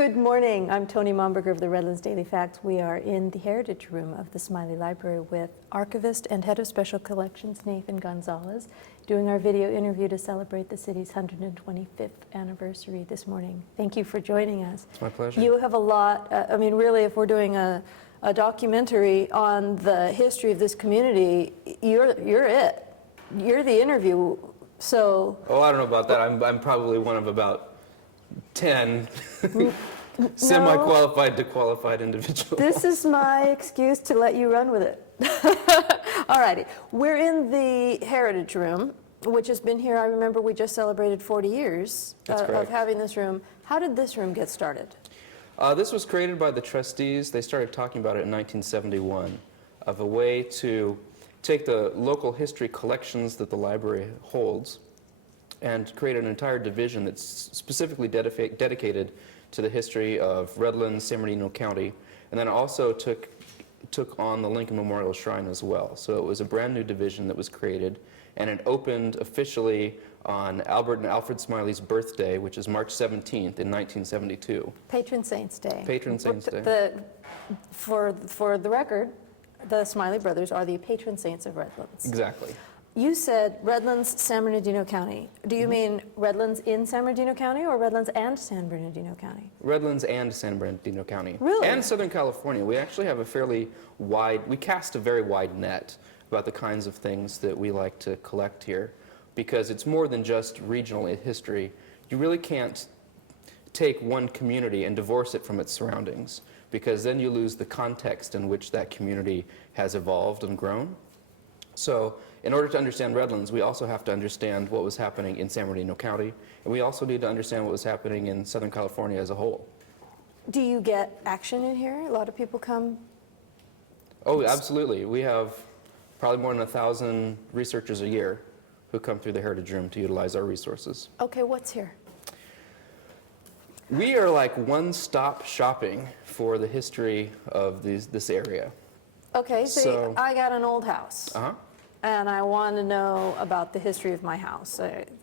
Good morning. I'm Tony Momberger of the Redlands Daily Facts. We are in the Heritage Room of the Smiley Library with archivist and head of special collections Nathan Gonzales, doing our video interview to celebrate the city's 125th anniversary this morning. Thank you for joining us. It's my pleasure. You have a lot, I mean, really, if we're doing a documentary on the history of this community, you're it. You're the interview, so... Oh, I don't know about that. I'm probably one of about 10 semi-qualified to qualified individuals. This is my excuse to let you run with it. All righty. We're in the Heritage Room, which has been here. I remember we just celebrated 40 years of having this room. How did this room get started? This was created by the trustees. They started talking about it in 1971 of a way to take the local history collections that the library holds and create an entire division that's specifically dedicated to the history of Redlands, San Bernardino County, and then also took on the Lincoln Memorial Shrine as well. So it was a brand new division that was created, and it opened officially on Albert and Alfred Smiley's birthday, which is March 17th in 1972. Patron Saints Day. Patron Saints Day. For the record, the Smiley brothers are the patron saints of Redlands. Exactly. You said Redlands, San Bernardino County. Do you mean Redlands in San Bernardino County or Redlands and San Bernardino County? Redlands and San Bernardino County. Really? And Southern California. We actually have a fairly wide, we cast a very wide net about the kinds of things that we like to collect here, because it's more than just regional history. You really can't take one community and divorce it from its surroundings, because then you lose the context in which that community has evolved and grown. So in order to understand Redlands, we also have to understand what was happening in San Bernardino County, and we also need to understand what was happening in Southern California as a whole. Do you get action in here? A lot of people come? Oh, absolutely. We have probably more than 1,000 researchers a year who come through the Heritage Room to utilize our resources. Okay, what's here? We are like one-stop shopping for the history of this area. Okay, so I got an old house. Uh-huh. And I want to know about the history of my house.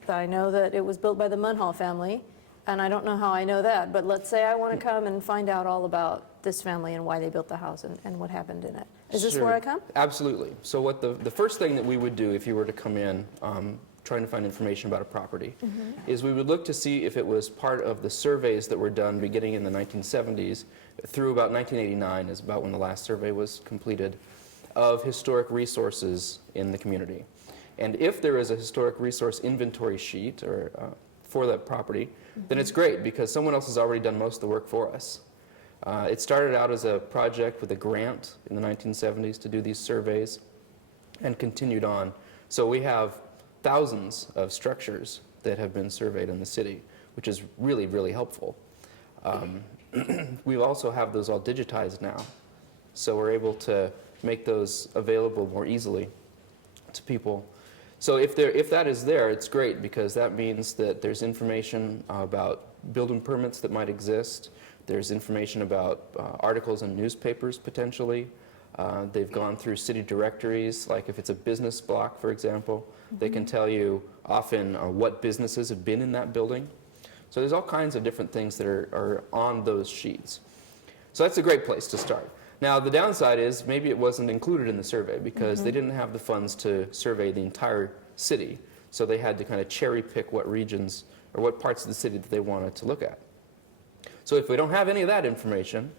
I know that it was built by the Munhall family, and I don't know how I know that, but let's say I want to come and find out all about this family and why they built the house and what happened in it. Is this where I come? Absolutely. So what the first thing that we would do if you were to come in trying to find information about a property is we would look to see if it was part of the surveys that were done beginning in the 1970s through about 1989 is about when the last survey was completed, of historic resources in the community. And if there is a historic resource inventory sheet or for that property, then it's great because someone else has already done most of the work for us. It started out as a project with a grant in the 1970s to do these surveys and continued on. So we have thousands of structures that have been surveyed in the city, which is really, really helpful. We also have those all digitized now. So we're able to make those available more easily to people. So if that is there, it's great because that means that there's information about building permits that might exist. There's information about articles in newspapers potentially. They've gone through city directories, like if it's a business block, for example, they can tell you often what businesses have been in that building. So there's all kinds of different things that are on those sheets. So that's a great place to start. Now, the downside is maybe it wasn't included in the survey because they didn't have the funds to survey the entire city. So they had to kind of cherry pick what regions or what parts of the city that they wanted to look at. So if we don't have any of that information,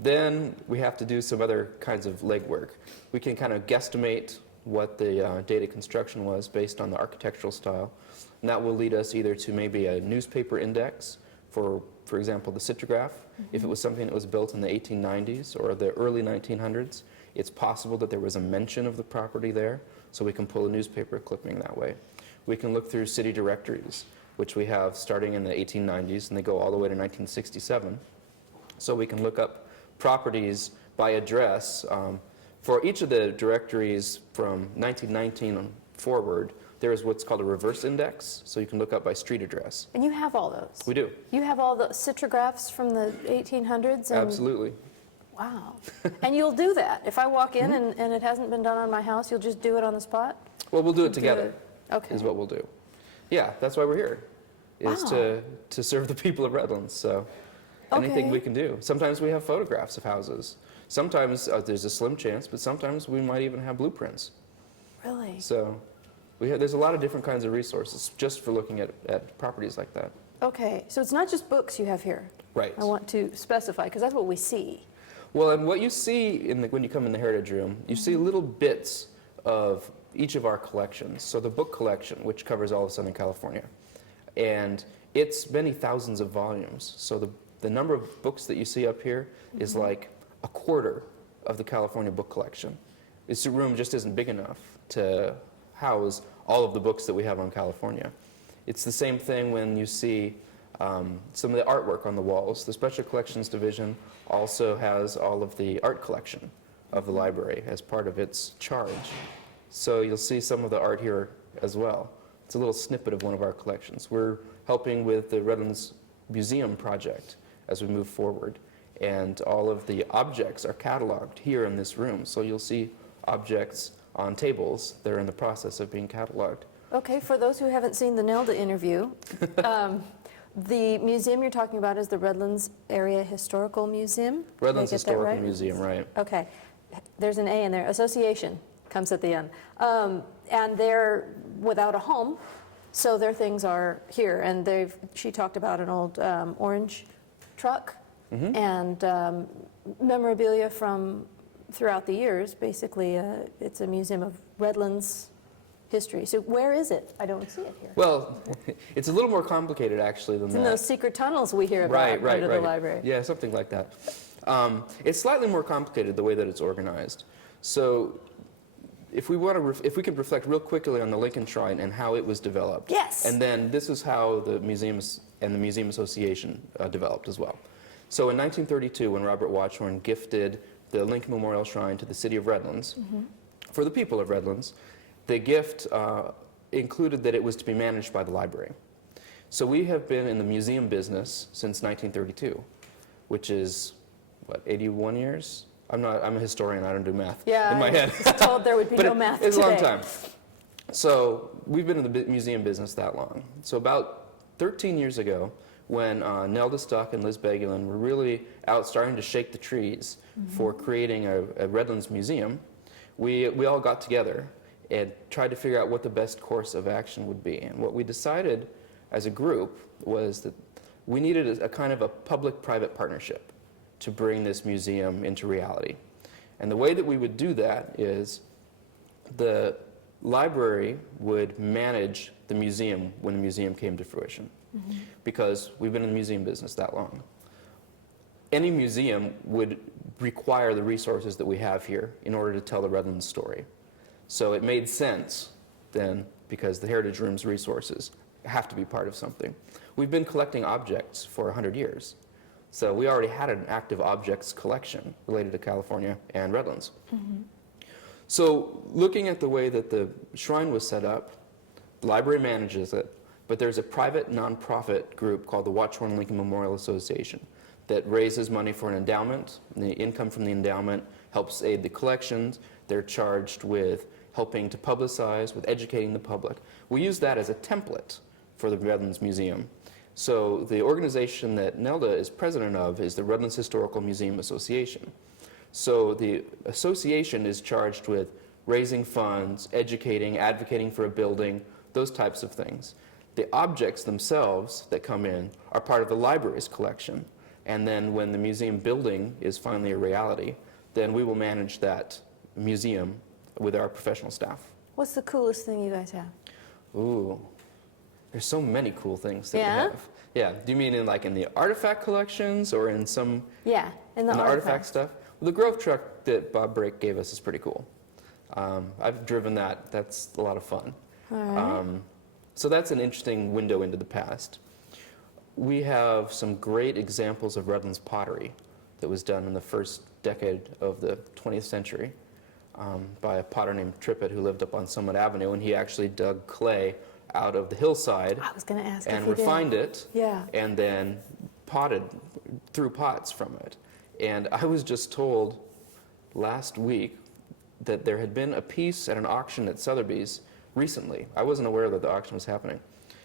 then we have to do some other kinds of legwork. We can kind of guesstimate what the data construction was based on the architectural style. And that will lead us either to maybe a newspaper index for example, the Citrograph. If it was something that was built in the 1890s or the early 1900s, it's possible that there was a mention of the property there, so we can pull a newspaper clipping that way. We can look through city directories, which we have starting in the 1890s, and they go all the way to 1967. So we can look up properties by address. For each of the directories from 1919 on forward, there is what's called a reverse index, so you can look up by street address. And you have all those? We do. You have all the citrographs from the 1800s? Absolutely. Wow. And you'll do that? If I walk in and it hasn't been done on my house, you'll just do it on the spot? Well, we'll do it together, Okay. is what we'll do. Yeah, that's why we're here, is Wow. to serve the people of Redlands. So anything Okay. we can do. Sometimes we have photographs of houses. Sometimes there's a slim chance, but sometimes we might even have blueprints. Really? So there's a lot of different kinds of resources just for looking at properties like that. Okay, so it's not just books you have here. Right. I want to specify, because that's what we see. Well, and what you see when you come in the Heritage Room, you see little bits of each of our collections. So the book collection, which covers all of Southern California, and it's many thousands of volumes. So the number of books that you see up here is like a quarter of the California book collection. This room just isn't big enough to house all of the books that we have on California. It's the same thing when you see some of the artwork on the walls. The Special Collections Division also has all of the art collection of the library as part of its charge. So you'll see some of the art here as well. It's a little snippet of one of our collections. We're helping with the Redlands Museum project as we move forward. And all of the objects are cataloged here in this room. So you'll see objects on tables that are in the process of being cataloged. Okay, for those who haven't seen the Nelda interview, the museum you're talking about is the Redlands Area Historical Museum? Redlands Did I get that Historical right? Museum, right. Okay, there's an A in there. Association comes at the end. And they're without a home, so their things are here. And she talked about an old orange truck and memorabilia from throughout the years. Basically, it's a museum of Redlands history. So where is it? I don't see it here. Well, it's a little more complicated actually than It's in that. those secret tunnels we hear about under the library. Yeah, something like that. It's slightly more complicated the way that it's organized. So if we could reflect real quickly on the Lincoln Shrine and how it was developed. Yes. And then this is how the museums and the Museum Association developed as well. So in 1932, when Robert Watchorn gifted the Lincoln Memorial Shrine to the City of Redlands, for the people of Redlands, the gift included that it was to be managed by the library. So we have been in the museum business since 1932, which is, what, 81 years? I'm a historian, I don't do math in my head. I was told there would be no math it's today. a long time. So we've been in the museum business that long. So about 13 years ago, when Nelda Stuck and Liz Begulin were really out starting to shake the trees for creating a Redlands museum, we all got together and tried to figure out what the best course of action would be. And what we decided as a group was that we needed a kind of a public-private partnership to bring this museum into reality. And the way that we would do that is the library would manage the museum when the museum came to fruition, because we've been in the museum business that long. Any museum would require the resources that we have here in order to tell the Redlands story. So it made sense then, because the Heritage Room's resources have to be part of something. We've been collecting objects for 100 years. So we already had an active objects collection related to California and Redlands. So looking at the way that the shrine was set up, the library manages it, but there's a private nonprofit group called the Watchorn Lincoln Memorial Association that raises money for an endowment. And the income from the endowment helps aid the collections. They're charged with helping to publicize, with educating the public. We use that as a template for the Redlands Museum. So the organization that Nelda is president of is the Redlands Historical Museum Association. So the association is charged with raising funds, educating, advocating for a building, those types of things. The objects themselves that come in are part of the library's collection. And then when the museum building is finally a reality, then we will manage that museum with our professional staff. What's the coolest thing you guys have? Ooh, there's so many cool things that Yeah? we have. Yeah, do you mean in the artifact collections or in some Yeah, in the artifact stuff? Well, the Grove truck that Bob Brake gave us is pretty cool. I've driven that. That's a lot of fun. All right. So that's an interesting window into the past. We have some great examples of Redlands pottery that was done in the first decade of the 20th century by a potter named Trippett who lived up on Summit Avenue, and he actually dug clay out of the hillside I was going to ask and if you refined it Yeah. and then threw pots from it. And I was just told last week that there had been a piece at an auction at Sotheby's recently. I wasn't aware that the auction was happening.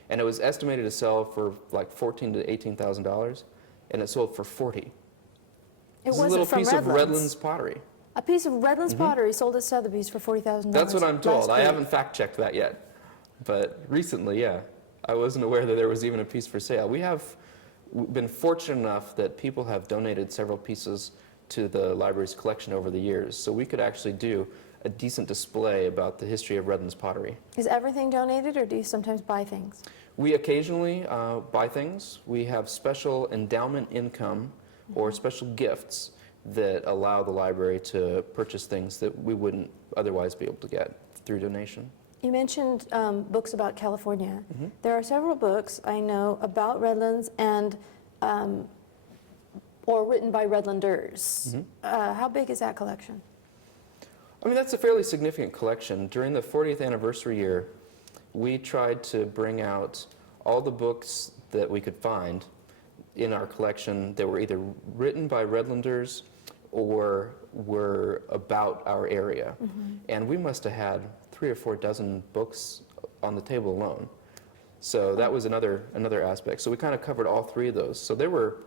And it was estimated to sell for like $14,000 to $18,000. and it sold for 40. It This is a wasn't little from piece of Redlands. Redlands pottery. A piece of Redlands pottery sold at Sotheby's for $40,000. That's what I'm told. last I week. haven't fact-checked that yet. But recently, yeah, I wasn't aware that there was even a piece for sale. We have been fortunate enough that people have donated several pieces to the library's collection over the years, so we could actually do a decent display about the history of Redlands pottery. Is everything donated, or do you sometimes buy things? We occasionally buy things. We have special endowment income or special gifts that allow the library to purchase things that we wouldn't otherwise be able to get through donation. You mentioned books about California. Mm-hmm. There are several books I know about Redlands and or written by Redlanders. How big is that collection? I mean, that's a fairly significant collection. During the 40th anniversary year, we tried to bring out all the books that we could find in our collection that were either written by Redlanders or were about our area. And we must have had 3 or 4 dozen books on the table alone. So that was another aspect. So we kind of covered all 3 of those. So there were,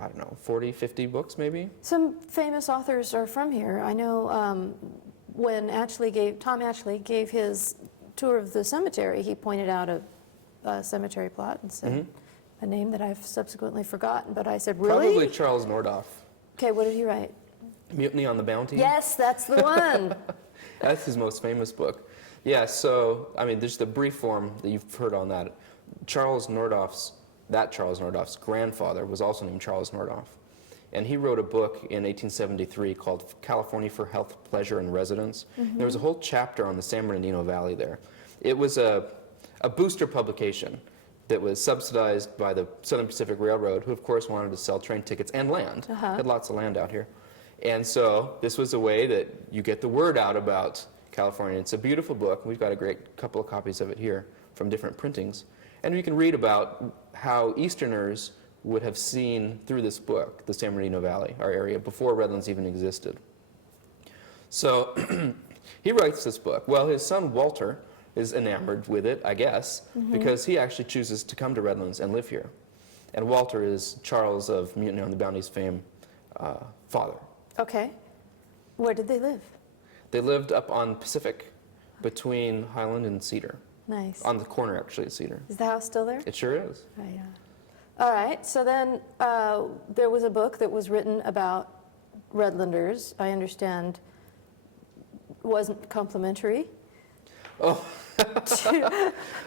I don't know, 40, 50 books maybe? Some famous authors are from here. I know when Tom Ashley gave his tour of the cemetery, he pointed out a cemetery plot and said a name that I've subsequently forgotten, but I said, really? Probably Charles Nordhoff. Okay, what did he write? Mutiny on the Bounty? Yes, that's the one. That's his most famous book. Yeah, so, I mean, there's the brief form that you've heard on that. Charles Nordhoff's grandfather was also named Charles Nordhoff. And he wrote a book in 1873 called California for Health, Pleasure, and Residence. There was a whole chapter on the San Bernardino Valley there. It was a booster publication that was subsidized by the Southern Pacific Railroad, who of course wanted to sell train tickets and land. Had lots of land out here. And so this was a way that you get the word out about California. It's a beautiful book. We've got a great couple of copies of it here from different printings. And you can read about how Easterners would have seen through this book the San Bernardino Valley, our area, before Redlands even existed. So he writes this book. Well, his son Walter is enamored with it, I guess, because he actually chooses to come to Redlands and live here. And Walter is Charles of Mutiny on the Bounty's fame father. Okay. Where did they live? They lived up on Pacific between Highland and Cedar. Nice. On the corner, actually, of Cedar. Is the house still there? It sure is. Oh, yeah. All right, so then there was a book that was written about Redlanders. I understand wasn't complimentary. Oh,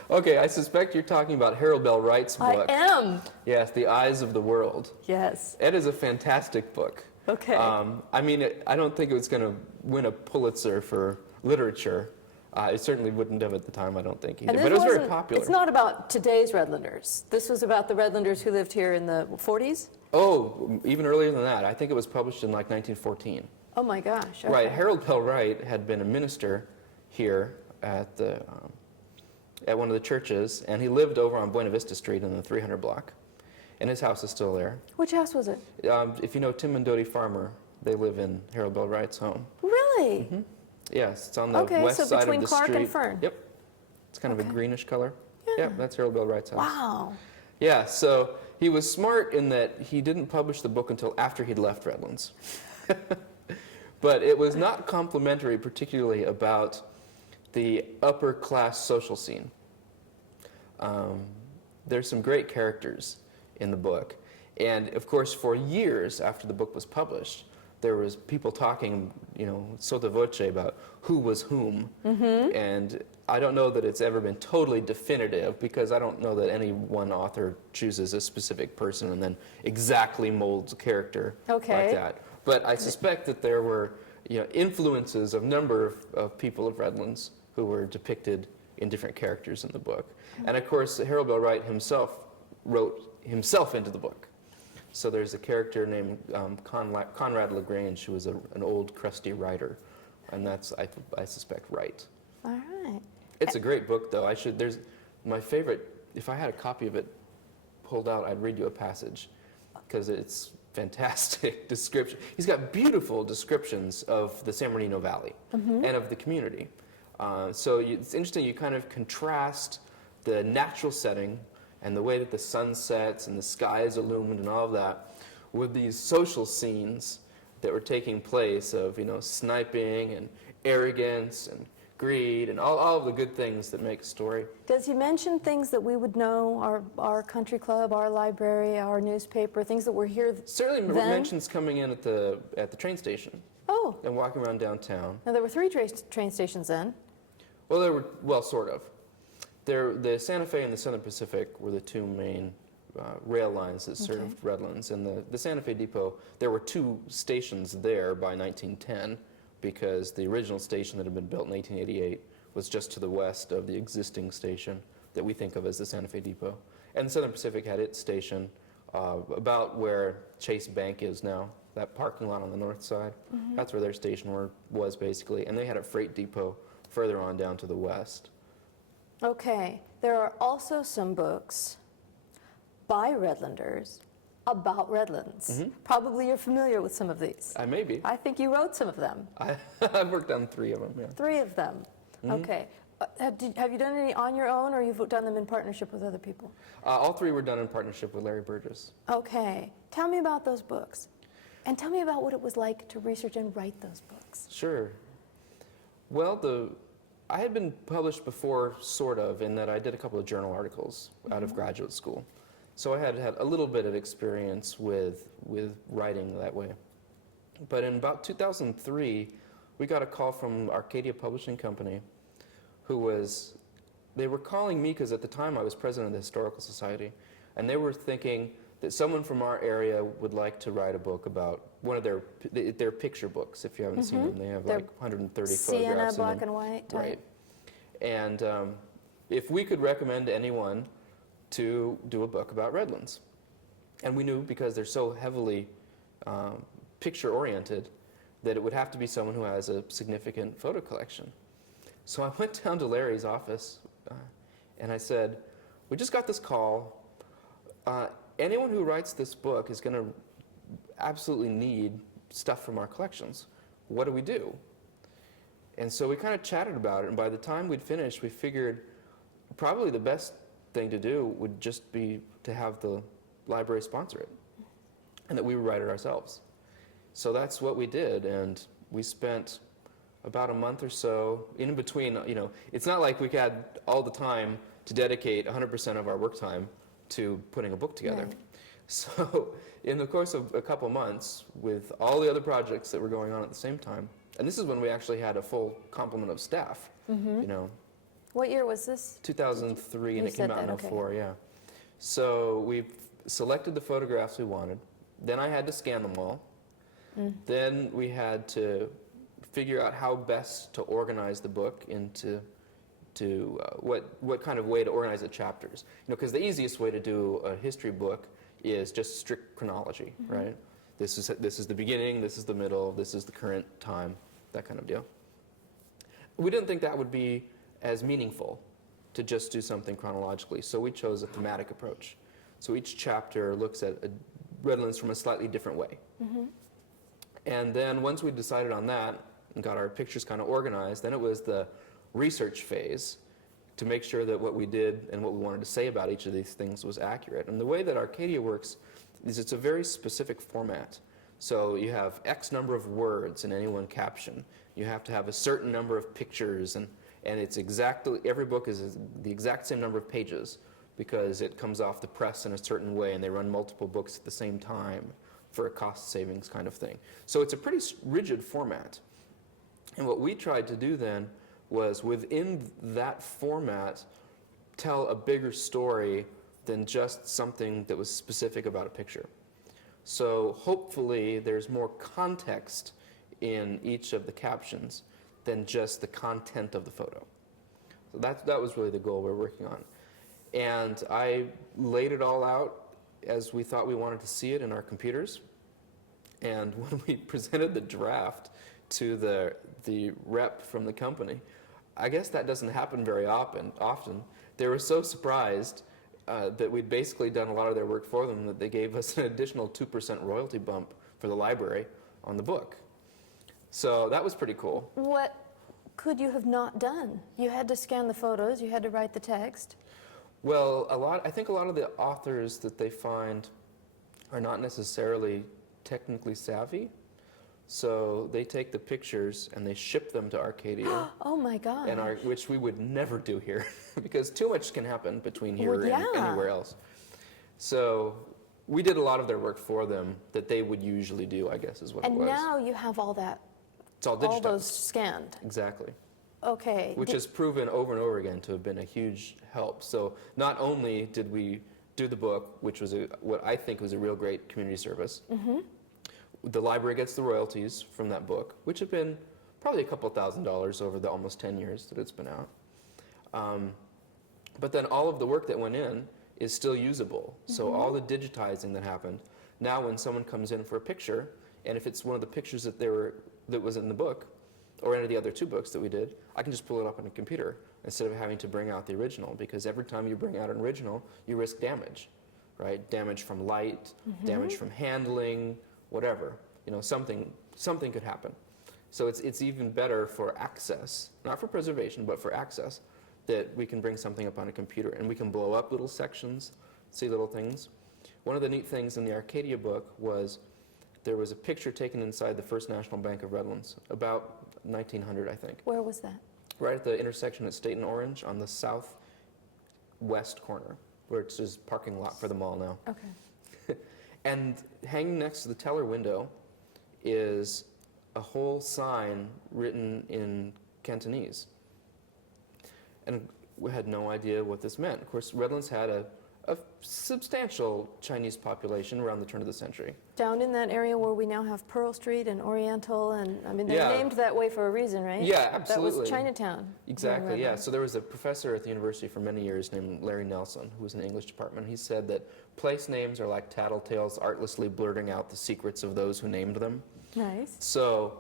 okay, I suspect you're talking about Harold Bell Wright's book. I am. Yes, The Eyes of the World. Yes. It is a fantastic book. Okay. I mean, I don't think it was going to win a Pulitzer for literature. It certainly wouldn't have at the time, I don't think, either. And But it was very wasn't- popular. It's not about today's Redlanders. This was about the Redlanders who lived here in the 40s? Oh, even earlier than that. I think it was published in like 1914. Oh my gosh. Okay. Right. Harold Bell Wright had been a minister here at one of the churches, and he lived over on Buena Vista Street in the 300 block. And his house is still there. Which house was it? If you know Tim and Dodie Farmer, they live in Harold Bell Wright's home. Really? Yes, it's on the Okay, west so side of between the Clark street. and Fern. Yep. It's kind of a greenish color. Yeah, that's Harold Bell Wright's house. Wow. Yeah, so he was smart in that he didn't publish the book until after he'd left Redlands. But it was not complimentary, particularly about the upper class social scene. There's some great characters in the book. And of course, for years after the book was published, there was people talking, sotto voce about who was whom. And I don't know that it's ever been totally definitive, because I don't know that any one author chooses a specific person and then exactly molds a character like that. But I suspect that there were influences of a number of people of Redlands who were depicted in different characters in the book. And of course, Harold Bell Wright himself wrote himself into the book. So there's a character named Conrad LaGrange, who was an old, crusty writer, and that's, I suspect, Wright. All right. It's a great book, though. There's my favorite. If I had a copy of it pulled out, I'd read you a passage, because it's fantastic description. He's got beautiful descriptions of the San Bernardino Valley and of the community. So it's interesting. You kind of contrast the natural setting and the way that the sun sets and the sky is illumined and all of that, with these social scenes that were taking place of, sniping and arrogance and greed and all of the good things that make a story. Does he mention things that we would know, our country club, our library, our newspaper, things that were here Certainly then? mentions coming in at the train station. Oh. And walking around downtown. Now, there were 3 train stations then. Well, sort of. The Santa Fe and the Southern Pacific were the 2 main rail lines that served Redlands. And the Santa Fe Depot, there were 2 stations there by 1910, because the original station that had been built in 1888 was just to the west of the existing station that we think of as the Santa Fe Depot. And the Southern Pacific had its station about where Chase Bank is now, that parking lot on the north side. That's where their station was basically. And they had a freight depot further on down to the west. Okay. There are also some books by Redlanders about Redlands. Probably you're familiar with some of these. I may be. I think you wrote some of them. I've worked on 3 of them, yeah. 3 of them. Okay. Have you done any on your own, or you've done them in partnership with other people? All 3 were done in partnership with Larry Burgess. Okay. Tell me about those books. And tell me about what it was like to research and write those books. Sure. Well, I had been published before, sort of, in that I did a couple of journal articles out of graduate school. So I had a little bit of experience with writing that way. But in about 2003, we got a call from Arcadia Publishing Company, they were calling me because at the time I was president of the Historical Society, and they were thinking that someone from our area would like to write a book about one of their picture books, if you haven't seen them. They have like 130 Sienna, photographs in them. black and white type. Right. And if we could recommend anyone to do a book about Redlands. And we knew, because they're so heavily picture-oriented, that it would have to be someone who has a significant photo collection. So I went down to Larry's office and I said, we just got this call. Anyone who writes this book is going to absolutely need stuff from our collections. What do we do? And so we kind of chatted about it, and by the time we'd finished, we figured probably the best thing to do would just be to have the library sponsor it, and that we would write it ourselves. So that's what we did, and we spent about a month or so in between. It's not like we had all the time to dedicate 100% of our work time to putting a book together. Right. So in the course of a couple months, with all the other projects that were going on at the same time, and this is when we actually had a full complement of staff, What year was this? 2003, and You it came said out in that, okay. 04, yeah. So we selected the photographs we wanted. Then I had to scan them all. Then we had to figure out how best to organize the book into what kind of way to organize the chapters. Because the easiest way to do a history book is just strict chronology, right? This is the beginning, this is the middle, this is the current time, that kind of deal. We didn't think that would be as meaningful to just do something chronologically, so we chose a thematic approach. So each chapter looks at Redlands from a slightly different way. And then once we decided on that and got our pictures kind of organized, then it was the research phase to make sure that what we did and what we wanted to say about each of these things was accurate. And the way that Arcadia works is it's a very specific format. So you have X number of words in any one caption. You have to have a certain number of pictures, and it's exactly, every book is the exact same number of pages because it comes off the press in a certain way, and they run multiple books at the same time for a cost savings kind of thing. So it's a pretty rigid format. And what we tried to do then was, within that format, tell a bigger story than just something that was specific about a picture. So hopefully there's more context in each of the captions than just the content of the photo. So that was really the goal we're working on. And I laid it all out as we thought we wanted to see it in our computers. And when we presented the draft to the rep from the company, I guess that doesn't happen very often. They were so surprised that we'd basically done a lot of their work for them that they gave us an additional 2% royalty bump for the library on the book. So that was pretty cool. What could you have not done? You had to scan the photos, you had to write the text. Well, I think a lot of the authors that they find are not necessarily technically savvy. So they take the pictures and they ship them to Arcadia. Oh my God. Which we would never do here because too much can happen between here Well, yeah. and anywhere else. So we did a lot of their work for them that they would usually do, I guess is what it was. And now you have all that, It's all digitized. all those scanned. Exactly. Okay. Which has proven over and over again to have been a huge help. So not only did we do the book, which was what I think was a real great community service, the library gets the royalties from that book, which have been probably a couple $1,000s over the almost 10 years that it's been out. But then all of the work that went in is still usable. So all the digitizing that happened, now when someone comes in for a picture, and if it's one of the pictures that was in the book, or any of the other 2 books that we did, I can just pull it up on a computer instead of having to bring out the original, because every time you bring out an original, you risk damage, right? Damage from light, damage from handling, whatever. You know, something could happen. So it's even better for access, not for preservation, but for access, that we can bring something up on a computer and we can blow up little sections, see little things. One of the neat things in the Arcadia book was there was a picture taken inside the First National Bank of Redlands, about 1900, I think. Where was that? Right at the intersection at State and Orange on the southwest corner, where it's just parking lot for the mall now. Okay. And hanging next to the teller window is a whole sign written in Cantonese. And we had no idea what this meant. Of course, Redlands had a substantial Chinese population around the turn of the century. Down in that area where we now have Pearl Street and Oriental, and I mean, they're Yeah. named that way for a reason, right? Yeah, absolutely. That was Chinatown. Exactly, in yeah. Redlands. So there was a professor at the university for many years named Larry Nelson, who was in the English department. He said that place names are like tattletales artlessly blurting out the secrets of those who named them. Nice. So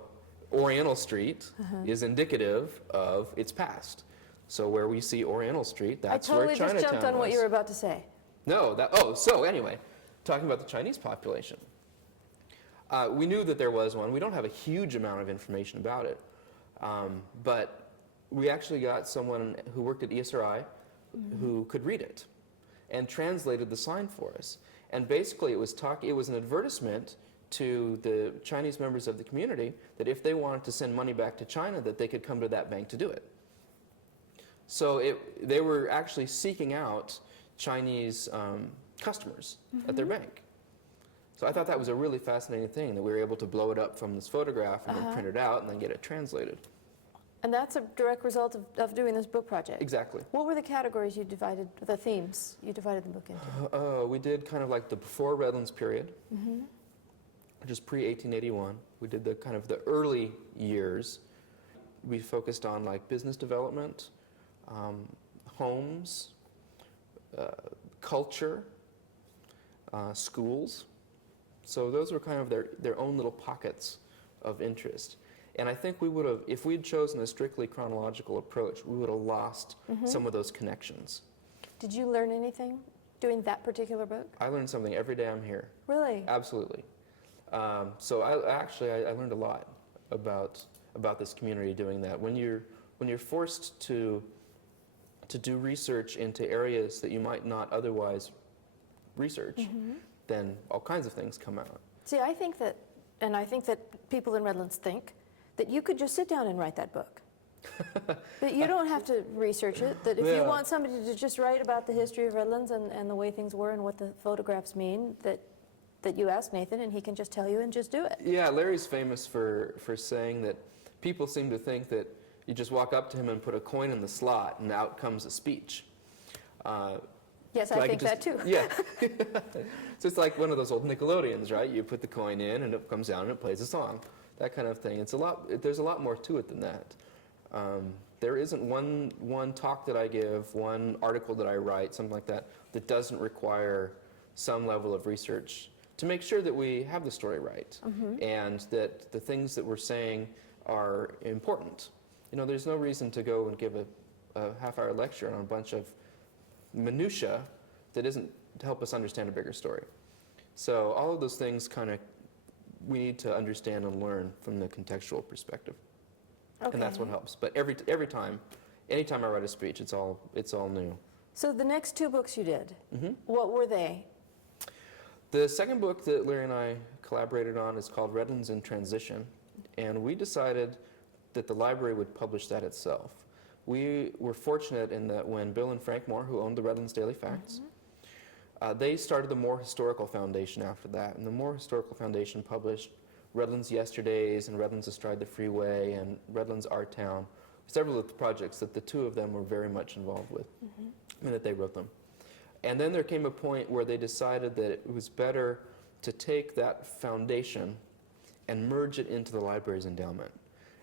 Oriental Street is indicative of its past. So where we see Oriental Street, that's where I Chinatown totally just jumped on what was. you were about to say. No, so anyway, talking about the Chinese population. We knew that there was one. We don't have a huge amount of information about it. But we actually got someone who worked at ESRI who could read it and translated the sign for us. And basically it was an advertisement to the Chinese members of the community that if they wanted to send money back to China, that they could come to that bank to do it. So they were actually seeking out Chinese customers at their bank. So I thought that was a really fascinating thing, that we were able to blow it up from this photograph and then print it out and then get it translated. And that's a direct result of doing this book project. Exactly. What were the categories you divided, the themes you divided the book into? We did kind of like the before Redlands period, which is pre-1881. We did the kind of the early years. We focused on like business development, homes, culture, schools. So those were kind of their own little pockets of interest. And I think we would have, if we'd chosen a strictly chronological approach, we would have lost some of those connections. Did you learn anything doing that particular book? I learned something every day I'm here. Really? Absolutely. So I learned a lot about this community doing that. When you're forced to do research into areas that you might not otherwise research, then all kinds of things come out. See, I think that people in Redlands think that you could just sit down and write that book. That you don't have to research it, that if you want somebody to just write about the history of Redlands and the way things were and what the photographs mean, that you ask Nathan and he can just tell you and just do it. Yeah, Larry's famous for saying that people seem to think that you just walk up to him and put a coin in the slot and out comes a speech. Yes, I think that too. Yeah. So it's like one of those old Nickelodeons, right? You put the coin in and it comes down and it plays a song. That kind of thing. There's a lot more to it than that. There isn't one talk that I give, one article that I write, something like that doesn't require some level of research to make sure that we have the story right and that the things that we're saying are important. You know, there's no reason to go and give a half-hour lecture on a bunch of minutia that isn't to help us understand a bigger story. So all of those things we need to understand and learn from the contextual perspective. Okay. And that's what helps. But anytime I write a speech, it's all new. So the next two books you did, Mm-hmm. what were they? The second book that Larry and I collaborated on is called Redlands in Transition, and we decided that the library would publish that itself. We were fortunate in that when Bill and Frank Moore, who owned the Redlands Daily Facts, they started the Moore Historical Foundation after that, and the Moore Historical Foundation published Redlands Yesterdays and Redlands Astride the Freeway and Redlands Art Town, several of the projects that the two of them were very much involved with, and that they wrote them. And then there came a point where they decided that it was better to take that foundation and merge it into the library's endowment.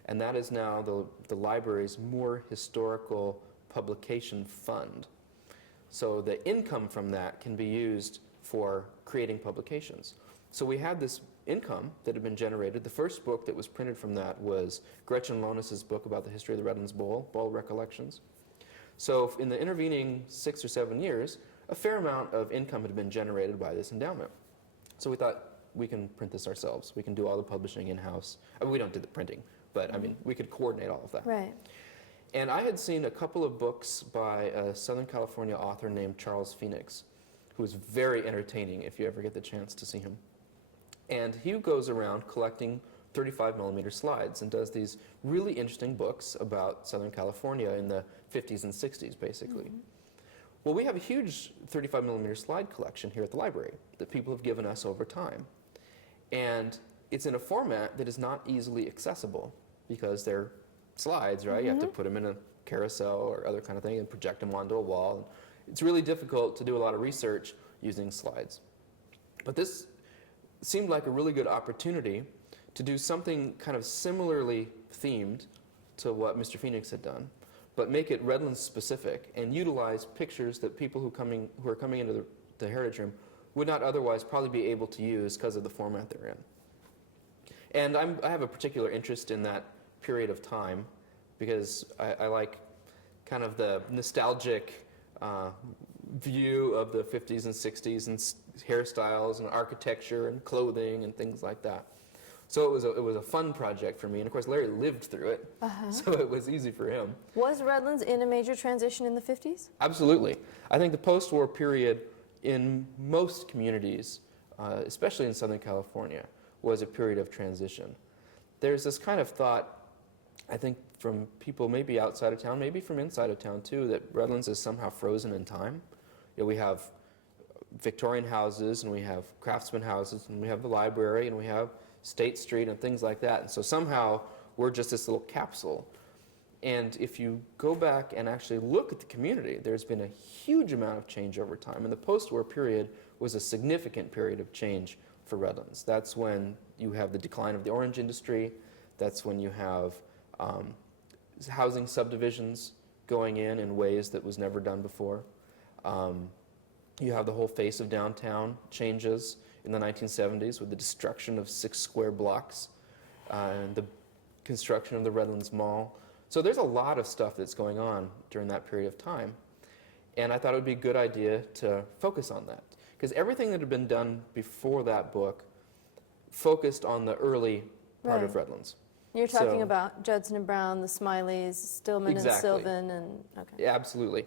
And that is now the library's Moore Historical Publication Fund. So the income from that can be used for creating publications. So we had this income that had been generated. The first book that was printed from that was Gretchen Lonis's book about the history of the Redlands Bowl Recollections. So in the intervening 6 or 7 years, a fair amount of income had been generated by this endowment. So we thought, we can print this ourselves. We can do all the publishing in-house. I mean, we don't do the printing, but I mean, we could coordinate all of that. Right. And I had seen a couple of books by a Southern California author named Charles Phoenix, who is very entertaining if you ever get the chance to see him. And he goes around collecting 35mm slides and does these really interesting books about Southern California in the 50s and 60s, basically. Well, we have a huge 35mm slide collection here at the library that people have given us over time. And it's in a format that is not easily accessible because they're slides, right? You have to put them in a carousel or other kind of thing and project them onto a wall. And it's really difficult to do a lot of research using slides. But this seemed like a really good opportunity to do something kind of similarly themed to what Mr. Phoenix had done, but make it Redlands specific and utilize pictures that people who are coming into the Heritage Room would not otherwise probably be able to use because of the format they're in. And I have a particular interest in that period of time because I like kind of the nostalgic view of the 50s and 60s and hairstyles and architecture and clothing and things like that. So it was a fun project for me, and of course Larry lived through it, so it was easy for him. Was Redlands in a major transition in the 50s? Absolutely. I think the post-war period in most communities, especially in Southern California, was a period of transition. There's this kind of thought, I think from people maybe outside of town, maybe from inside of town too, that Redlands is somehow frozen in time. You know, we have Victorian houses, and we have craftsman houses, and we have the library, and we have State Street and things like that. And so somehow we're just this little capsule. And if you go back and actually look at the community, there's been a huge amount of change over time. And the post-war period was a significant period of change for Redlands. That's when you have the decline of the orange industry. That's when you have housing subdivisions going in ways that was never done before. You have the whole face of downtown changes in the 1970s with the destruction of 6 square blocks and the construction of the Redlands Mall. So there's a lot of stuff that's going on during that period of time. And I thought it would be a good idea to focus on that. Because everything that had been done before that book focused on the early part of Redlands. You're talking about Judson and Brown, the Smileys, Stillman and Sylvan, and okay. Yeah, absolutely.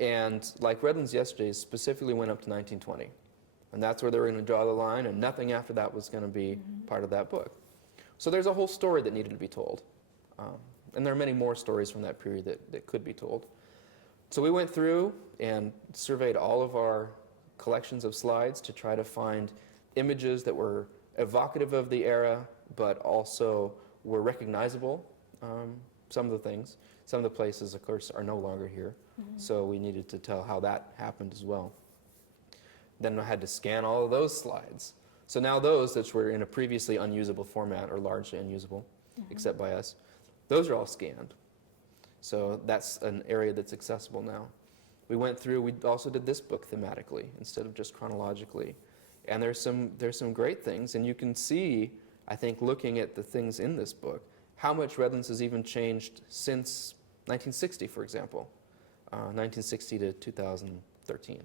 And like Redlands Yesterdays specifically went up to 1920. And that's where they were going to draw the line, and nothing after that was going to be part of that book. So there's a whole story that needed to be told. And there are many more stories from that period that could be told. So we went through and surveyed all of our collections of slides to try to find images that were evocative of the era, but also were recognizable. Some of the things. Some of the places, of course, are no longer here. So we needed to tell how that happened as well. Then I had to scan all of those slides. So now those that were in a previously unusable format, or largely unusable, except by us, those are all scanned. So that's an area that's accessible now. We went through, we also did this book thematically instead of just chronologically. And there's some great things, and you can see, I think, looking at the things in this book, how much Redlands has even changed since 1960, for example. 1960 to 2013.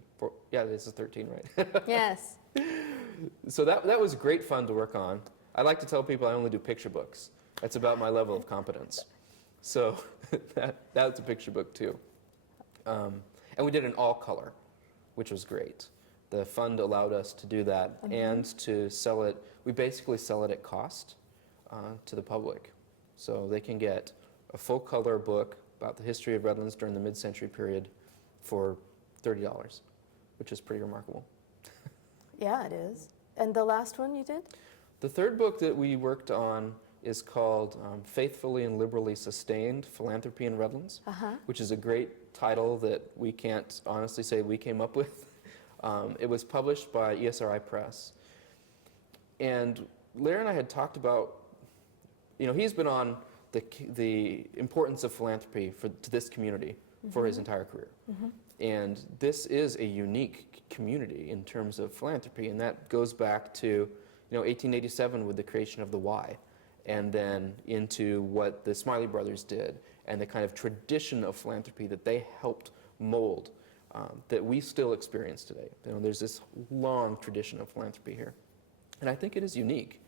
Yeah, this is 13, right? Yes. So that was great fun to work on. I like to tell people I only do picture books. That's about my level of competence. So that's a picture book too. And we did an all color, which was great. The fund allowed us to do that and to sell it. We basically sell it at cost to the public. So they can get a full color book about the history of Redlands during the mid-century period for $30, which is pretty remarkable. Yeah, it is. And the last one you did? The third book that we worked on is called Faithfully and Liberally Sustained, Philanthropy in Redlands, which is a great title that we can't honestly say we came up with. It was published by ESRI Press. And Larry and I had talked about, he's been on the importance of philanthropy to this community for his entire career. And this is a unique community in terms of philanthropy, and that goes back to 1887 with the creation of the Y, and then into what the Smiley brothers did, and the kind of tradition of philanthropy that they helped mold that we still experience today. There's this long tradition of philanthropy here, and I think it is unique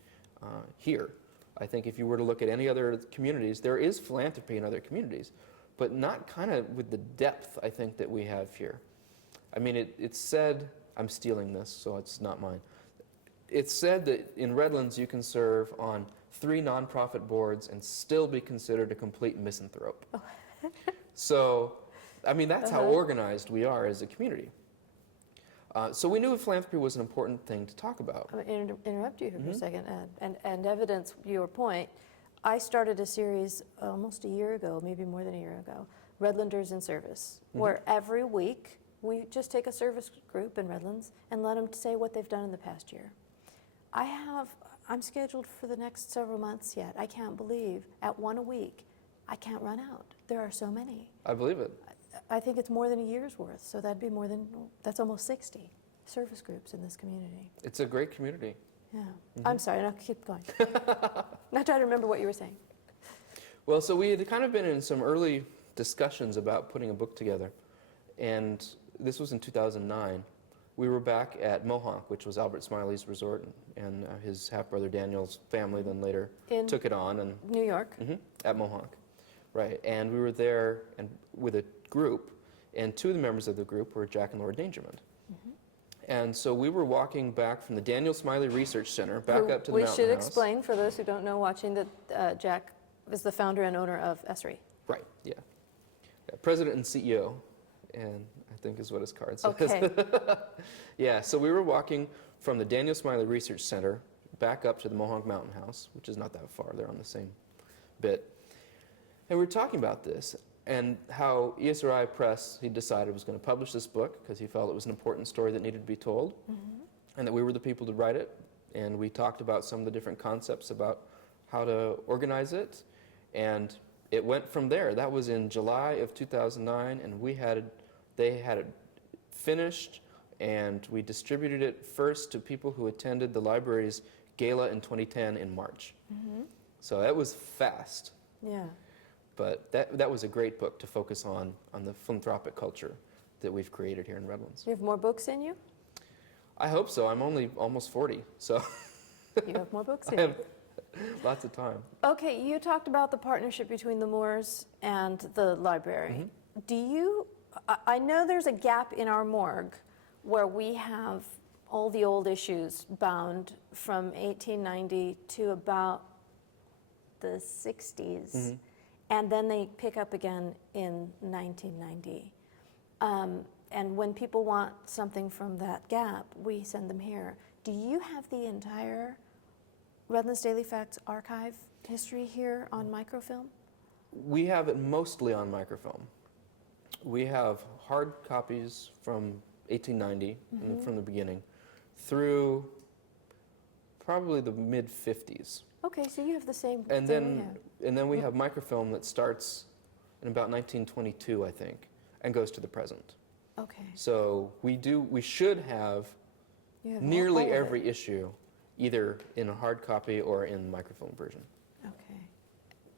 here. I think if you were to look at any other communities, there is philanthropy in other communities, but not kind of with the depth, I think, that we have here. I mean, it's said, I'm stealing this, so it's not mine. It's said that in Redlands you can serve on 3 nonprofit boards and still be considered a complete misanthrope. So, I mean, that's how organized we are as a community. So we knew philanthropy was an important thing to talk about. I'm going to interrupt you here for a second and evidence your point. I started a series almost a year ago, maybe more than a year ago, Redlanders in Service, where every week we just take a service group in Redlands and let them say what they've done in the past year. I'm scheduled for the next several months yet. I can't believe at one a week, I can't run out. There are so many. I believe it. I think it's more than a year's worth, so that's almost 60 service groups in this community. It's a great community. Yeah. I'm sorry, no, keep going. Not trying to remember what you were saying. Well, so we had kind of been in some early discussions about putting a book together, and this was in 2009. We were back at Mohawk, which was Albert Smiley's resort, and his half-brother Daniel's family then later took it on. And New York? At Mohawk, right. And we were there with a group, and 2 of the members of the group were Jack and Laura Dangermond. And so we were walking back from the Daniel Smiley Research Center back up to the We Mountain should House. explain, for those who don't know watching, that Jack is the founder and owner of SRE. Right, yeah. President and CEO, and I think is what his card says. Okay. Yeah, so we were walking from the Daniel Smiley Research Center back up to the Mohawk Mountain House, which is not that far, they're on the same bit. And we were talking about this, and how ESRI Press, he decided, was going to publish this book because he felt it was an important story that needed to be told, and that we were the people to write it. And we talked about some of the different concepts about how to organize it, and it went from there. That was in July of 2009, and they had it finished, and we distributed it first to people who attended the library's gala in 2010 in March. So that was fast. Yeah. But that was a great book to focus on the philanthropic culture that we've created here in Redlands. You have more books in you? I hope so. I'm only almost 40, so You have more books in I you. have lots of time. Okay, you talked about the partnership between the Moores and the library. I know there's a gap in our morgue where we have all the old issues bound from 1890 to about the 60s. And then they pick up again in 1990. And when people want something from that gap, we send them here. Do you have the entire Redlands Daily Facts archive history here on microfilm? We have it mostly on microfilm. We have hard copies from 1890, from the beginning, through probably the mid-50s. Okay, so you have the same And thing we have. then we have microfilm that starts in about 1922, I think, and goes to the present. Okay. So we should have You have nearly all of it. every issue, either in a hard copy or in microfilm version. Okay.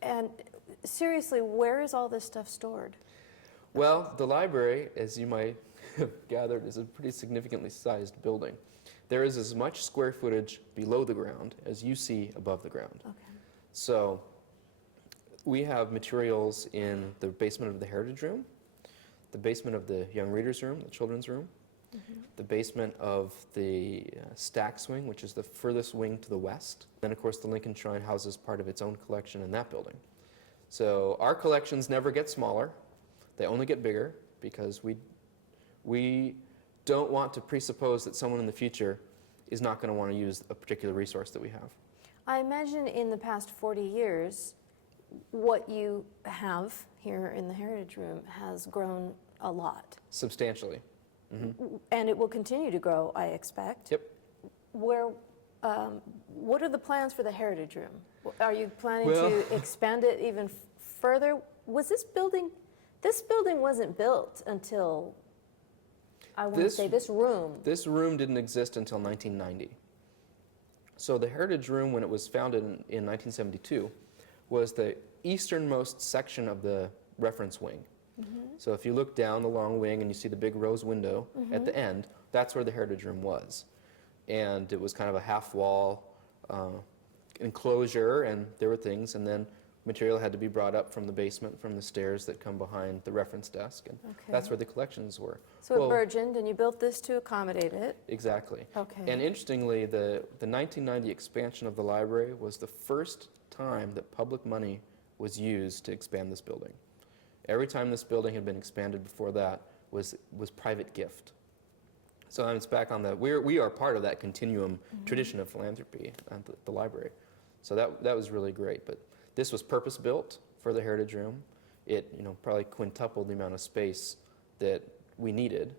And seriously, where is all this stuff stored? Well, the library, as you might have gathered, is a pretty significantly sized building. There is as much square footage below the ground as you see above the ground. Okay. So we have materials in the basement of the Heritage Room. the basement of the young readers room, the children's room, the basement of the stack swing, which is the furthest wing to the west. Then, of course, the Lincoln Shrine houses part of its own collection in that building. So our collections never get smaller. They only get bigger because we don't want to presuppose that someone in the future is not going to want to use a particular resource that we have. I imagine in the past 40 years, what you have here in the Heritage Room has grown a lot. Substantially. And it will continue to grow, I expect. Yep. What are the plans for the Heritage Room? Are you planning Well, to expand it even further? Was this building wasn't built until, I want to say, this room. This room didn't exist until 1990. So the Heritage Room, when it was founded in 1972, was the easternmost section of the reference wing. So if you look down the long wing and you see the big rose window at the end, that's where the Heritage Room was. And it was kind of a half-wall enclosure, and there were things, and then material had to be brought up from the basement, from the stairs that come behind the reference desk, and that's where the collections were. So it burgeoned, and you built this to accommodate it. Exactly. Okay. And interestingly, the 1990 expansion of the library was the first time that public money was used to expand this building. Every time this building had been expanded before that was private gift. So it's back on we are part of that continuum tradition of philanthropy at the library. So that was really great. But this was purpose-built for the Heritage Room. It probably quintupled the amount of space that we needed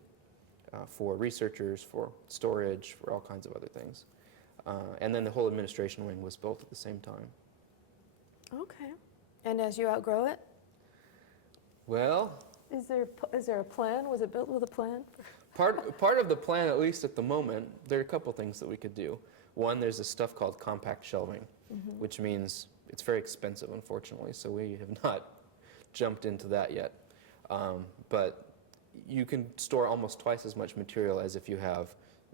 for researchers, for storage, for all kinds of other things. And then the whole administration wing was built at the same time. Okay. And as you outgrow it? Well, Is there a plan? Was it built with a plan? part of the plan, at least at the moment, there are a couple things that we could do. One, there's this stuff called compact shelving, which means it's very expensive, unfortunately, so we have not jumped into that yet. But you can store almost twice as much material as if you have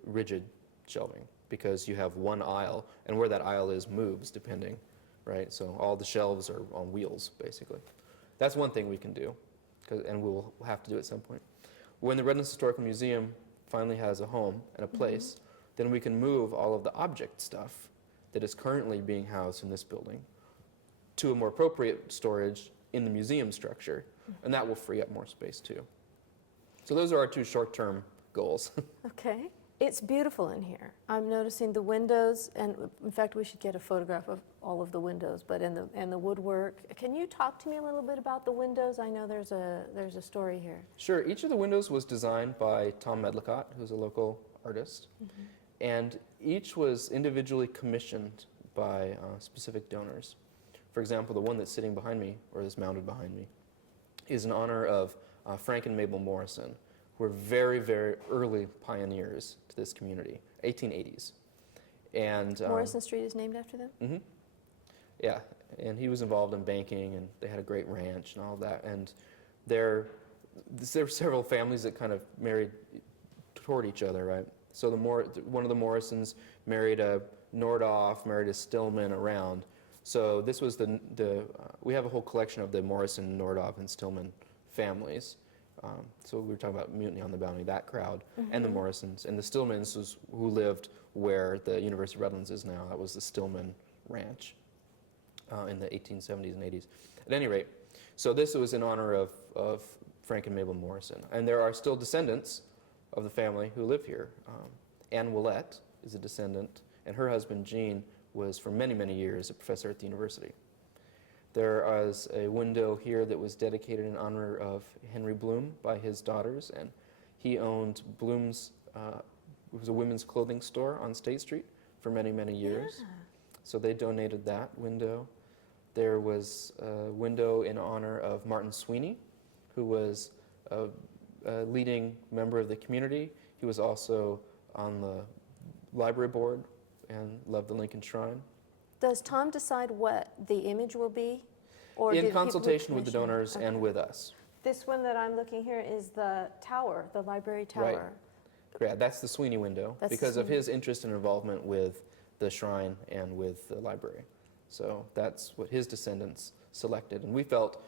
rigid shelving, because you have one aisle, and where that aisle is moves depending, right? So all the shelves are on wheels, basically. That's one thing we can do, and we'll have to do at some point. When the Redlands Historical Museum finally has a home and a place, then we can move all of the object stuff that is currently being housed in this building to a more appropriate storage in the museum structure, and that will free up more space too. So those are our two short-term goals. Okay. It's beautiful in here. I'm noticing the windows, and in fact, we should get a photograph of all of the windows, but and the woodwork. Can you talk to me a little bit about the windows? I know there's a story here. Sure. Each of the windows was designed by Tom Medlicott, who's a local artist, and each was individually commissioned by specific donors. For example, the one that's sitting behind me, or that's mounted behind me, is in honor of Frank and Mabel Morrison, who were very, very early pioneers to this community, 1880s. And Morrison Street is named after them? Yeah, and he was involved in banking, and they had a great ranch and all of that. And there were several families that kind of married toward each other, right? So one of the Morrisons married a Nordoff, married a Stillman around. So this was we have a whole collection of the Morrison, Nordoff, and Stillman families. So we were talking about Mutiny on the Bounty, that crowd, and the Morrisons. And the Stillmans who lived where the University of Redlands is now. That was the Stillman Ranch in the 1870s and 80s. At any rate, so this was in honor of Frank and Mabel Morrison. And there are still descendants of the family who live here. Anne Willette is a descendant, and her husband, Gene, was for many, many years a professor at the university. There is a window here that was dedicated in honor of Henry Bloom by his daughters, and he owned Bloom's, it was a women's clothing store on State Street for many, many years. Yeah. So they donated that window. There was a window in honor of Martin Sweeney, who was a leading member of the community. He was also on the library board and loved the Lincoln Shrine. Does Tom decide what the image will be? Or in consultation with the donors okay. and with us. This one that I'm looking here is the tower, the library tower. Right. Yeah, that's the Sweeney window because of his interest and involvement with the shrine and with the library. So that's what his descendants selected. And we felt,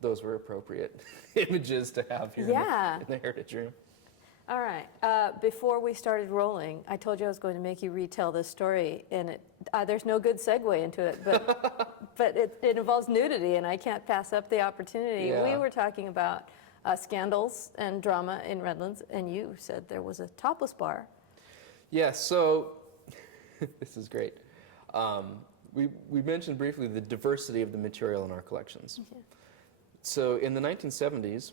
those were appropriate images to have here Yeah. in the Heritage Room. All right. Before we started rolling, I told you I was going to make you retell this story, and there's no good segue into it, but it involves nudity, and I can't pass up the opportunity. Yeah. We were talking about scandals and drama in Redlands, and you said there was a topless bar. Yeah, so this is great. We mentioned briefly the diversity of the material in our collections. Yeah. So in the 1970s,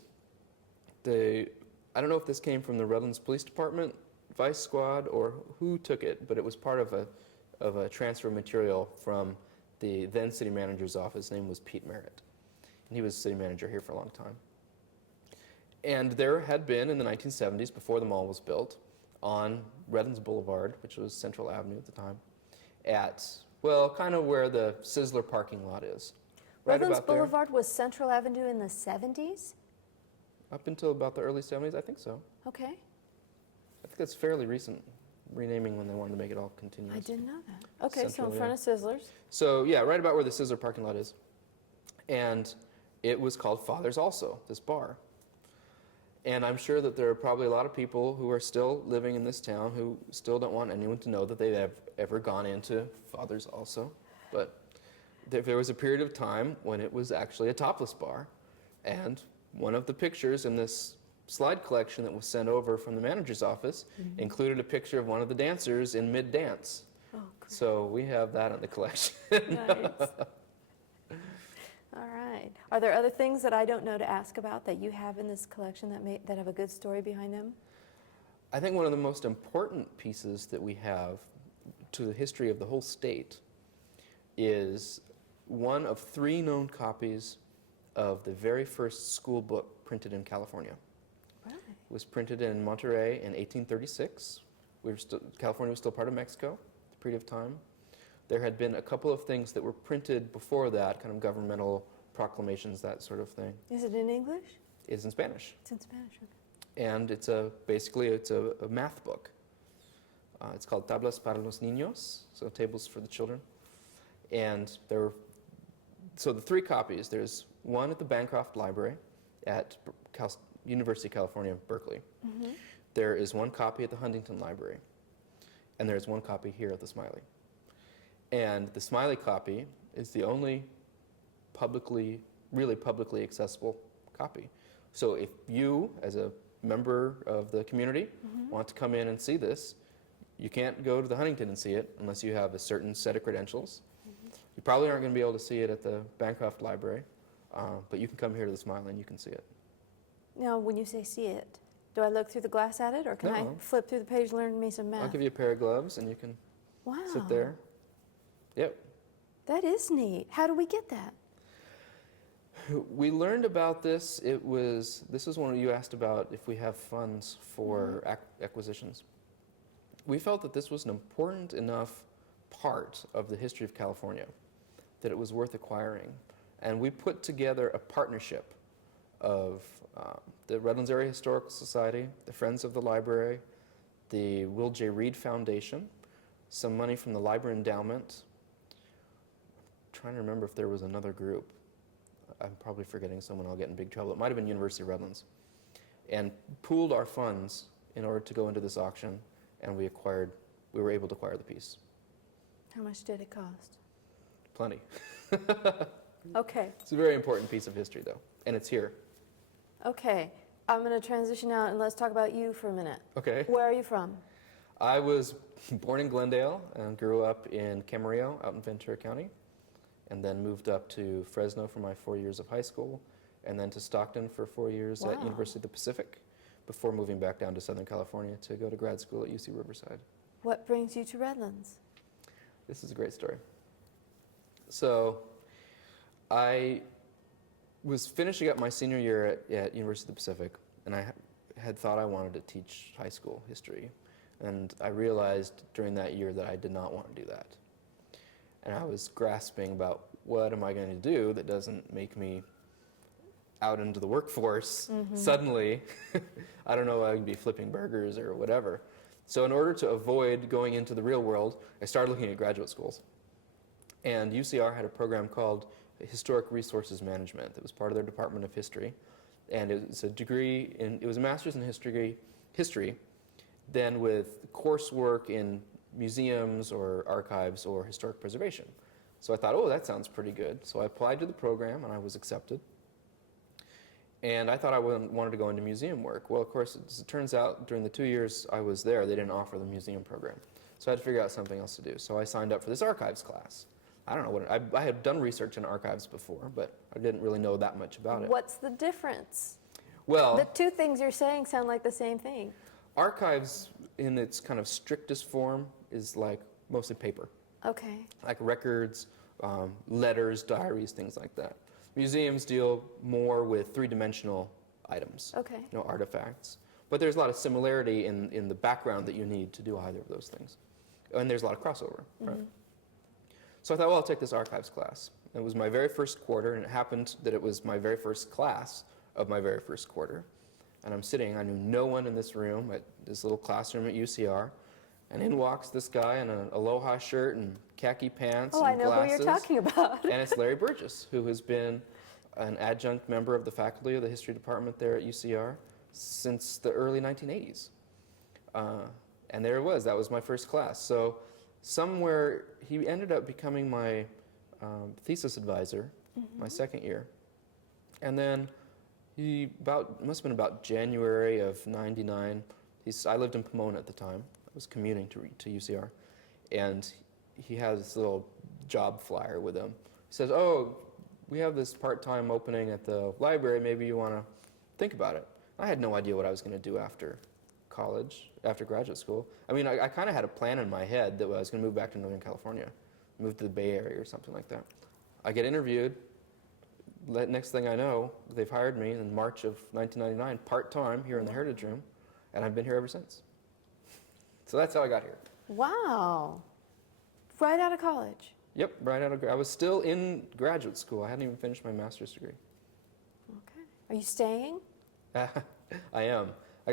I don't know if this came from the Redlands Police Department, Vice Squad, or who took it, but it was part of a transfer of material from the then city manager's office. His name was Pete Merritt, and he was city manager here for a long time. And there had been, in the 1970s, before the mall was built, on Redlands Boulevard, which was Central Avenue at the time, at, well, kind of where the Sizzler parking lot is. Right Redlands about there. Boulevard was Central Avenue in the 70s? Up until about the early 70s, I think so. Okay. I think that's fairly recent renaming when they wanted to make it all continuous. I didn't know that. Okay, so Central, in front of Sizzlers. So yeah, right about where the Sizzler parking lot is. And it was called Father's Also, this bar. And I'm sure that there are probably a lot of people who are still living in this town who still don't want anyone to know that they've ever gone into Father's Also. But there was a period of time when it was actually a topless bar. And one of the pictures in this slide collection that was sent over from the manager's office included a picture of one of the dancers in mid-dance. Oh, great. So we have that in the collection. Nice. All right. Are there other things that I don't know to ask about that you have in this collection that have a good story behind them? I think one of the most important pieces that we have to the history of the whole state is one of 3 known copies of the very first school book printed in California. Right. It was printed in Monterey in 1836. California was still part of Mexico at the period of time. There had been a couple of things that were printed before that, kind of governmental proclamations, that sort of thing. Is it in English? It's in Spanish. It's in Spanish. Okay. And it's basically a math book. It's called Tablas para los Niños, so tables for the children. And so the 3 copies, there's one at the Bancroft Library at University of California, Berkeley. Mm-hmm. There is one copy at the Huntington Library. And there's one copy here at the Smiley. And the Smiley copy is the only really publicly accessible copy. So if you, as a member of the community, want to come in and see this, you can't go to the Huntington and see it unless you have a certain set of credentials. You probably aren't going to be able to see it at the Bancroft Library, but you can come here to the Smiley and you can see it. Now, when you say see it, do I look through the glass at it, or can I No. flip through the page, learn me some math? I'll give you a pair of gloves and you can Wow. sit there. Yep. That is neat. How do we get that? We learned about this. This is one you asked about if we have funds for acquisitions. We felt that this was an important enough part of the history of California that it was worth acquiring. And we put together a partnership of the Redlands Area Historical Society, the Friends of the Library, the Will J. Reed Foundation, some money from the Library Endowment. I'm trying to remember if there was another group. I'm probably forgetting someone. I'll get in big trouble. It might have been University of Redlands. And pooled our funds in order to go into this auction, and we were able to acquire the piece. How much did it cost? Plenty. Okay. It's a very important piece of history, though, and it's here. Okay. I'm going to transition out, and let's talk about you for a minute. Okay. Where are you from? I was born in Glendale and grew up in Camarillo out in Ventura County, and then moved up to Fresno for my 4 years of high school, and then to Stockton for 4 years at Wow. University of the Pacific, before moving back down to Southern California to go to grad school at UC Riverside. What brings you to Redlands? This is a great story. So I was finishing up my senior year at University of the Pacific, and I had thought I wanted to teach high school history. And I realized during that year that I did not want to do that. And I was grasping about what am I going to do that doesn't make me out into the workforce suddenly. I don't know, I can be flipping burgers or whatever. So in order to avoid going into the real world, I started looking at graduate schools. And UCR had a program called historic resources management. That was part of their Department of History. And it was a degree in, it was a master's in history, then with coursework in museums or archives or historic preservation. So I thought, oh, that sounds pretty good. So I applied to the program and I was accepted. And I thought I wanted to go into museum work. Well, of course, it turns out during the 2 years I was there, they didn't offer the museum program. So I had to figure out something else to do. So I signed up for this archives class. I don't know what, I had done research in archives before, but I didn't really know that much about it. What's the difference? Well, The two things you're saying sound like the same thing. archives in its kind of strictest form is like mostly paper. Okay. Like records, letters, diaries, things like that. Museums deal more with three-dimensional items, Okay. you know, artifacts. But there's a lot of similarity in the background that you need to do either of those things. And there's a lot of crossover, right? So I thought, well, I'll take this archives class. It was my very first quarter, and it happened that it was my very first class of my very first quarter. And I'm sitting, I knew no one in this room, at this little classroom at UCR. And in walks this guy in an Aloha shirt and khaki pants Oh, and I know glasses. who you're talking about. And it's Larry Burgess, who has been an adjunct member of the faculty of the history department there at UCR since the early 1980s. And there it was, that was my first class. So somewhere, he ended up becoming my thesis advisor my second year. And then he must have been about January of '99. I lived in Pomona at the time. I was commuting to UCR. And he had this little job flyer with him. He says, oh, we have this part-time opening at the library. Maybe you want to think about it. I had no idea what I was going to do after college, after graduate school. I mean, I kind of had a plan in my head that I was going to move back to Northern California, move to the Bay Area or something like that. I get interviewed. Next thing I know, they've hired me in March of 1999, part-time here in the Heritage Room, and I've been here ever since. So that's how I got here. Wow. Right out of college. Yep, right out of I was still in graduate school. I hadn't even finished my master's degree. Okay. Are you staying? I am. I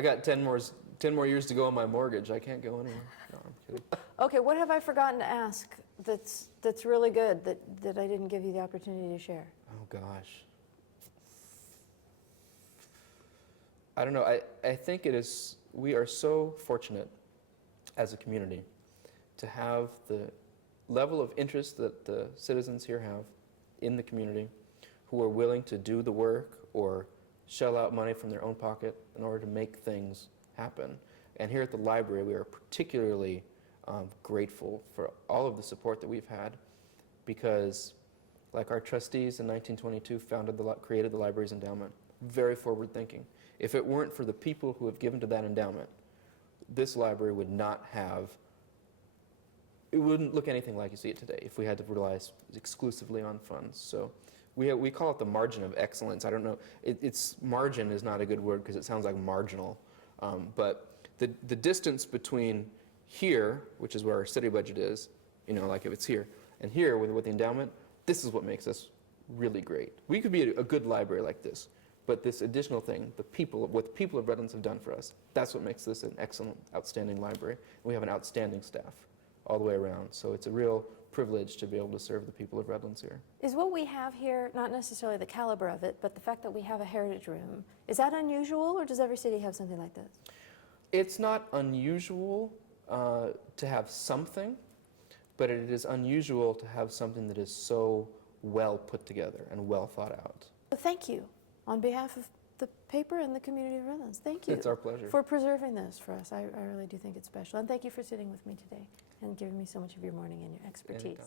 got 10 more years to go on my mortgage. I can't go anywhere. No, I'm kidding. Okay, what have I forgotten to ask that's really good that I didn't give you the opportunity to share? Oh gosh. I don't know. I think it is, we are so fortunate as a community to have the level of interest that the citizens here have in the community, who are willing to do the work or shell out money from their own pocket in order to make things happen. And here at the library, we are particularly grateful for all of the support that we've had, because like our trustees in 1922 created the library's endowment. Very forward thinking. If it weren't for the people who have given to that endowment, this library would not have, it wouldn't look anything like you see it today if we had to rely exclusively on funds. So we call it the margin of excellence. I don't know, margin is not a good word because it sounds like marginal, but the distance between here, which is where our city budget is, you know, like if it's here, and here with the endowment, this is what makes us really great. We could be a good library like this, but this additional thing, what the people of Redlands have done for us, that's what makes this an excellent, outstanding library. We have an outstanding staff all the way around, so it's a real privilege to be able to serve the people of Redlands here. Is what we have here, not necessarily the caliber of it, but the fact that we have a heritage room, is that unusual, or does every city have something like this? It's not unusual to have something, but it is unusual to have something that is so well put together and well thought out. Well, thank you on behalf of the paper and the community of Redlands. Thank you. It's our pleasure. For preserving this for us. I really do think it's special. And thank you for sitting with me today and giving me so much of your morning and your expertise. Anytime.